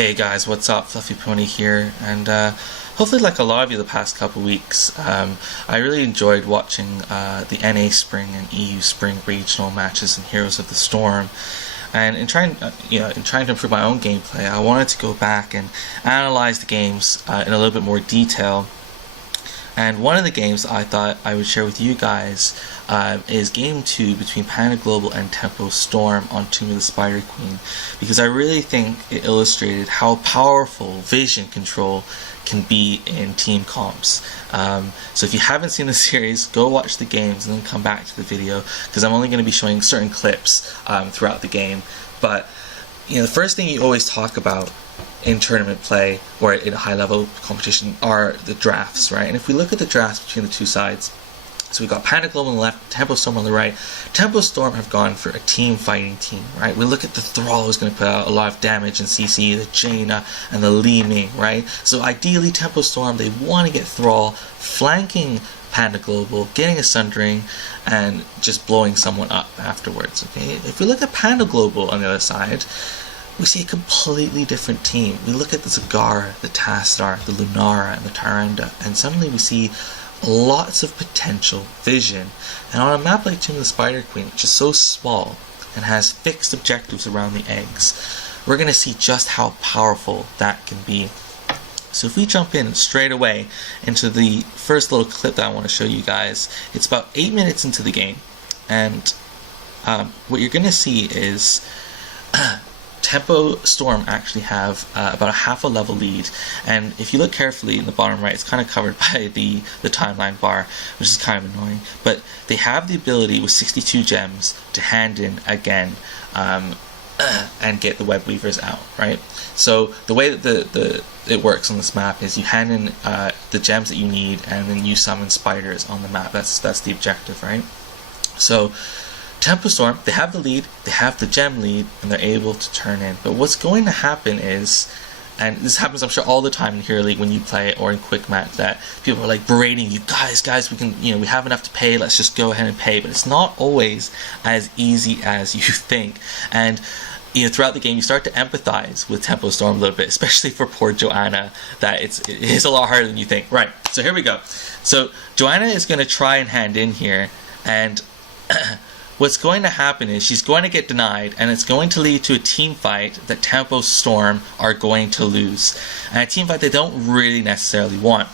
Hey guys, what's up? Fluffy Pony here, and hopefully, like a lot of you the past couple weeks, I really enjoyed watching the NA Spring and EU Spring regional matches in Heroes of the Storm. And in trying to improve my own gameplay, I wanted to go back and analyze the games in a little bit more detail. And one of the games I thought I would share with you guys is Game 2 between Panda Global and Tempo Storm on Tomb of the Spider Queen, because I really think it illustrated how powerful vision control can be in team comps. So if you haven't seen the series, go watch the games and then come back to the video, because I'm only going to be showing certain clips throughout the game. But the first thing you always talk about in tournament play or in a high level competition are the drafts, right? And if we look at the drafts between the two sides, so we've got Panda Global on the left, Tempo Storm on the right. Tempo Storm have gone for a team fighting team, right? We look at the Thrall who's going to put out a lot of damage in CC, the Jaina and the Li Ming, right? So ideally Tempo Storm, they want to get Thrall flanking Panda Global, getting a sundering, and just blowing someone up afterwards, okay? If we look at Panda Global on the other side, we see a completely different team. We look at the Zagara, the Tastar, the Lunara, and the Tyrande, and suddenly we see lots of potential vision. And on a map like Tomb of the Spider Queen, which is so small and has fixed objectives around the eggs, we're going to see just how powerful that can be. So if we jump in straight away into the first little clip that I want to show you guys, it's about 8 minutes into the game, and what you're going to see is Tempo Storm actually have about a half a level lead, and if you look carefully in the bottom right, it's kind of covered by the timeline bar, which is kind of annoying, but they have the ability with 62 gems to hand in again and get the web weavers out, right? So the way that it works on this map is you hand in the gems that you need, and then you summon spiders on the map. That's the objective, right? So Tempo Storm, they have the lead, they have the gem lead, and they're able to turn in. But what's going to happen is, and this happens I'm sure all the time in Hero League when you play or in Quick Match, that people are like berating you, guys, we can, we have enough to pay, let's just go ahead and pay. But it's not always as easy as you think. And throughout the game you start to empathize with Tempo Storm a little bit, especially for poor Joanna, that it is a lot harder than you think. Right, so here we go. So Joanna is going to try and hand in here, and what's going to happen is she's going to get denied, and it's going to lead to a team fight that Tempo Storm are going to lose, and a team fight they don't really necessarily want.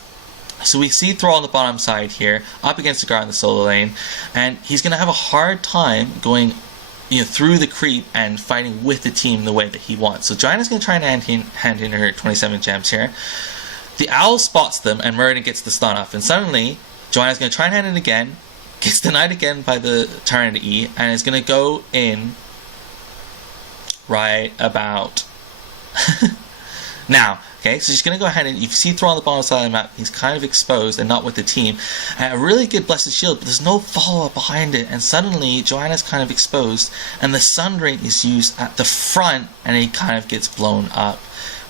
So we see Thrall on the bottom side here, up against the guard in the solo lane, and he's going to have a hard time going through the creep and fighting with the team the way that he wants. So Joanna's going to try and hand in her 27 gems here. The Owl spots them, and Muradin gets the stun off, and suddenly Joanna's going to try and hand in again, gets denied again by the Tyrande E, and is going to go in right about now. Okay, so she's going to go ahead, and you see Thrall on the bottom side of the map, he's kind of exposed and not with the team. And a really good Blessed Shield, but there's no follow-up behind it, and suddenly Joanna's kind of exposed, and the Sundering is used at the front, and he kind of gets blown up.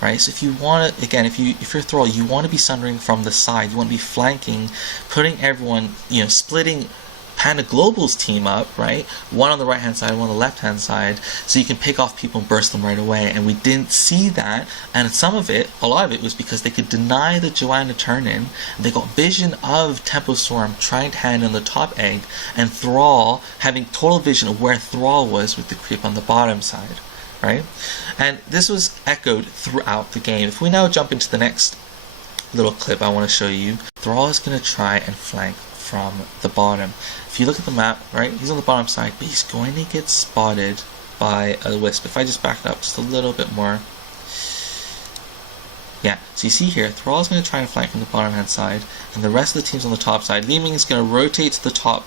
Right, so if you want to, again, if you're Thrall, you want to be sundering from the side. You want to be flanking, putting everyone, splitting Panda Global's team up, right? One on the right hand side, one on the left hand side, so you can pick off people and burst them right away. And we didn't see that, and a lot of it was because they could deny the Joanna turn in. They got vision of Tempo Storm trying to hand in the top egg, and Thrall having total vision of where Thrall was with the creep on the bottom side. Right? And this was echoed throughout the game. If we now jump into the next little clip I want to show you, Thrall is going to try and flank from the bottom. If you look at the map, right, he's on the bottom side, but he's going to get spotted by a Wisp. If I just back up just a little bit more. Yeah, so you see here, Thrall is going to try and flank from the bottom hand side, and the rest of the team's on the top side. Li Ming is going to rotate to the top,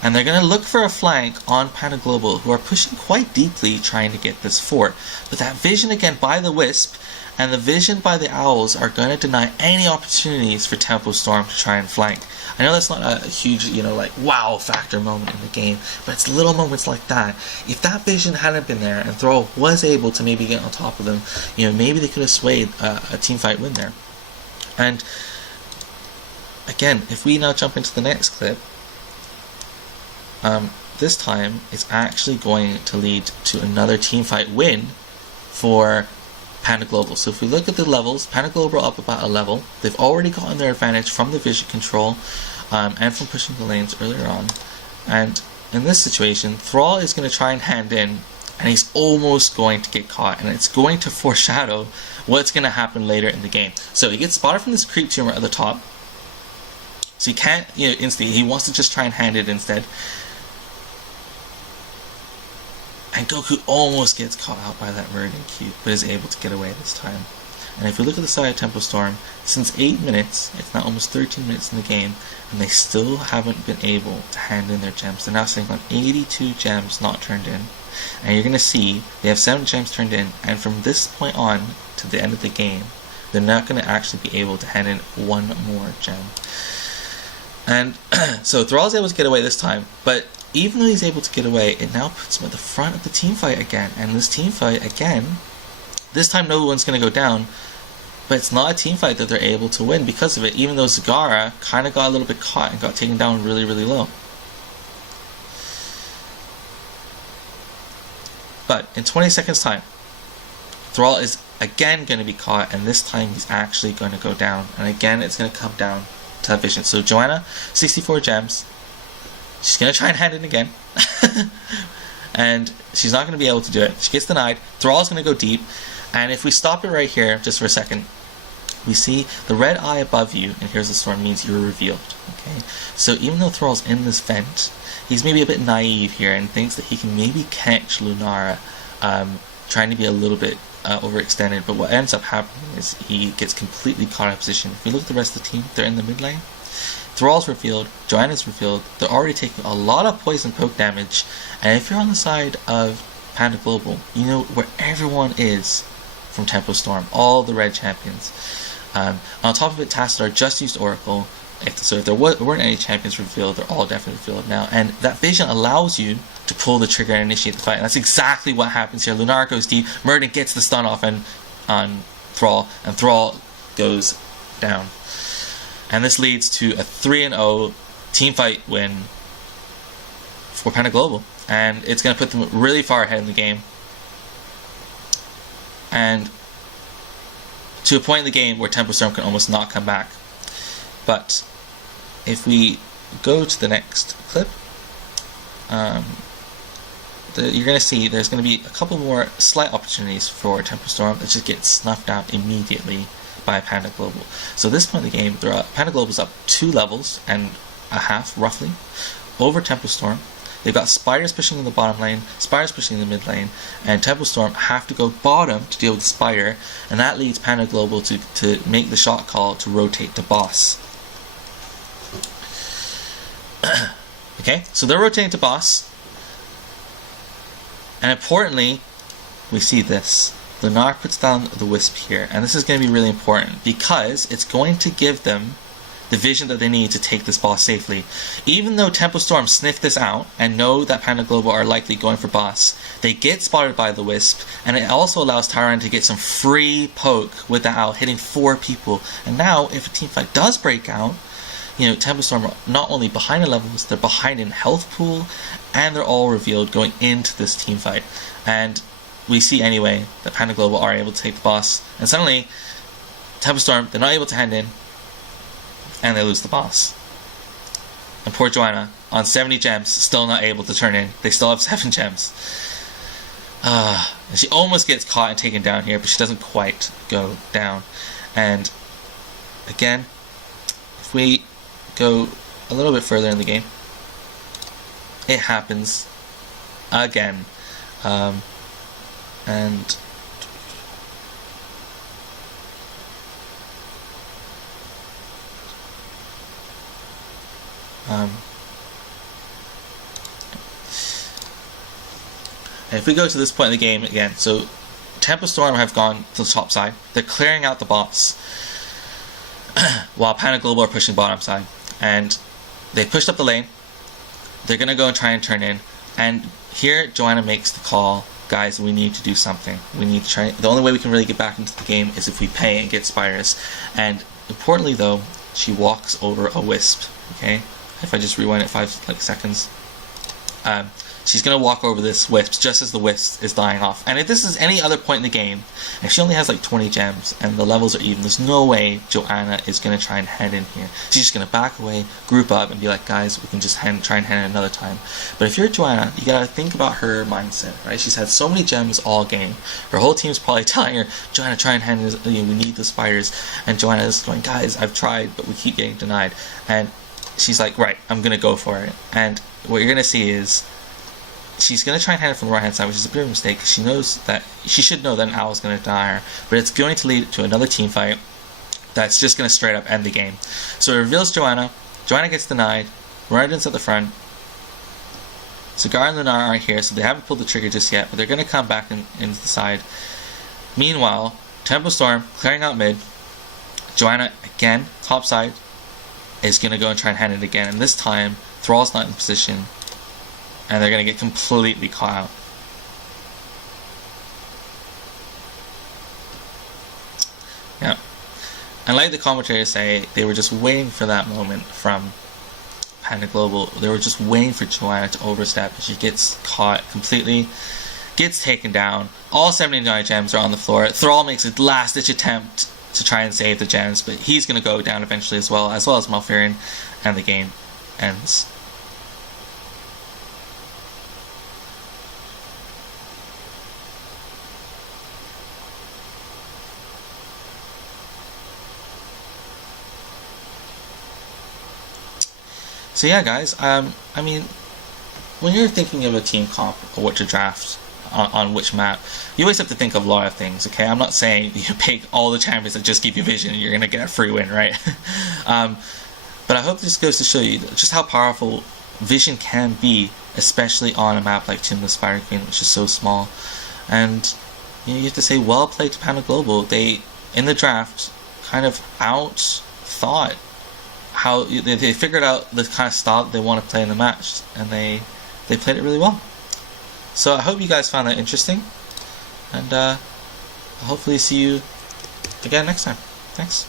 and they're going to look for a flank on Panda Global, who are pushing quite deeply trying to get this fort. But that vision again by the Wisp and the vision by the Owls are going to deny any opportunities for Tempo Storm to try and flank. I know that's not a huge, wow factor moment in the game, but it's little moments like that. If that vision hadn't been there and Thrall was able to maybe get on top of them, maybe they could have swayed a team fight win there. And again, if we now jump into the next clip, this time it's actually going to lead to another teamfight win for Panda Global. So if we look at the levels, Panda Global are up about a level. They've already gotten their advantage from the vision control and from pushing the lanes earlier on. And in this situation, Thrall is going to try and hand in, and he's almost going to get caught, and it's going to foreshadow what's going to happen later in the game. So he gets spotted from this creep tumor at the top. So he can't, instantly, he wants to just try and hand it instead. And Goku almost gets caught out by that Meridian Cube, but is able to get away this time. And if we look at the side of Tempo Storm, since 8 minutes, it's now almost 13 minutes in the game, and they still haven't been able to hand in their gems. They're now sitting on 82 gems not turned in. And you're going to see they have 7 gems turned in, and from this point on to the end of the game, they're not going to actually be able to hand in one more gem. And so Thrall's able to get away this time, but even though he's able to get away, it now puts him at the front of the team fight again. And this team fight again, this time no one's going to go down, but it's not a team fight that they're able to win because of it, even though Zagara kind of got a little bit caught and got taken down really, really low. But in 20 seconds time, Thrall is again going to be caught, and this time he's actually going to go down. And again, it's going to come down to that vision. So Joanna, 64 gems. She's going to try and hand it again. And she's not going to be able to do it. She gets denied. Thrall's going to go deep. And if we stop it right here, just for a second, we see the red eye above you, and here's the storm, means you're revealed. Okay, so even though Thrall's in this vent, he's maybe a bit naive here and thinks that he can maybe catch Lunara, trying to be a little bit overextended. But what ends up happening is he gets completely caught out of position. If we look at the rest of the team, they're in the mid lane. Thrall's revealed, Joanna's revealed, they're already taking a lot of poison poke damage, and if you're on the side of Panda Global, you know where everyone is from Tempo Storm, all the red champions. On top of it, Tassadar just used Oracle, so if there weren't any champions revealed, they're all definitely revealed now, and that vision allows you to pull the trigger and initiate the fight, and that's exactly what happens here. Lunara goes deep, Murden gets the stun off on Thrall, and Thrall goes down. And this leads to a 3-0 team fight win for Panda Global. And it's going to put them really far ahead in the game. And to a point in the game where Tempo Storm can almost not come back. But if we go to the next clip, you're going to see there's going to be a couple more slight opportunities for Tempo Storm that just get snuffed out immediately by Panda Global. So at this point in the game, Panda Global's up 2 levels and a half, roughly, over Tempo Storm. They've got Spiders pushing in the bottom lane, Spiders pushing in the mid lane, and Tempo Storm have to go bottom to deal with the Spider, and that leads Panda Global to make the shot call to rotate to boss. Okay, so they're rotating to boss, and importantly, we see this. Lunar puts down the Wisp here, and this is going to be really important because it's going to give them the vision that they need to take this boss safely. Even though Tempo Storm sniffed this out and know that Panda Global are likely going for boss, they get spotted by the Wisp, and it also allows Tyron to get some free poke with the owl, hitting 4 people. And now, if a team fight does break out, Tempo Storm are not only behind in levels, they're behind in health pool, and they're all revealed going into this team fight. And we see anyway that Panda Global are able to take the boss, and suddenly Tempo Storm, they're not able to hand in, and they lose the boss. And poor Joanna, on 70 gems, still not able to turn in. They still have 7 gems. And she almost gets caught and taken down here, but she doesn't quite go down. And again, if we go a little bit further in the game, it happens again. And if we go to this point in the game again, so Tempo Storm have gone to the top side. They're clearing out the boss while Panda Global are pushing bottom side. And they pushed up the lane. They're going to go and try and turn in. And here Joanna makes the call, guys, we need to do something. We need to try. The only way we can really get back into the game is if we pay and get Spiders. And importantly though, she walks over a Wisp. Okay? If I just rewind it 5 seconds. She's going to walk over this wisp just as the wisp is dying off. And if this is any other point in the game, if she only has like 20 gems and the levels are even, there's no way Joanna is going to try and head in here. She's just going to back away, group up, and be like, guys, we can just try and head in another time. But if you're Joanna, you got to think about her mindset, right? She's had so many gems all game. Her whole team's probably telling her, Joanna, try and head in, we need the spiders. And Joanna's going, guys, I've tried, but we keep getting denied. And she's like, right, I'm going to go for it. And what you're going to see is, she's going to try and hand it from the right hand side, which is a bit of a mistake, because she should know that an owl is going to deny her, but it's going to lead to another team fight that's just going to straight up end the game. So it reveals Joanna. Joanna gets denied. Ryan's at the front. Cigar and Lunar aren't here, so they haven't pulled the trigger just yet, but they're going to come back into the side. Meanwhile, Tempo Storm clearing out mid. Joanna, again, top side, is going to go and try and hand it again, and this time, Thrall's not in position, and they're going to get completely caught out. Yeah. And like the commentators say, they were just waiting for that moment from Panda Global. They were just waiting for Joanna to overstep, and she gets caught completely, gets taken down. All 79 gems are on the floor. Thrall makes a last-ditch attempt to try and save the gems, but he's going to go down eventually as well as Malfurion, and the game ends. So yeah, guys, I mean, when you're thinking of a team comp or what to draft on which map, you always have to think of a lot of things, okay? I'm not saying you pick all the champions that just give you vision and you're going to get a free win, right? But I hope this goes to show you just how powerful vision can be, especially on a map like Tomb of the Spider Queen, which is so small. And you have to say, well played to Panda Global. They, in the draft, kind of out-thought how they figured out the kind of style that they want to play in the match, and they played it really well. So I hope you guys found that interesting, and I'll hopefully see you again next time. Thanks.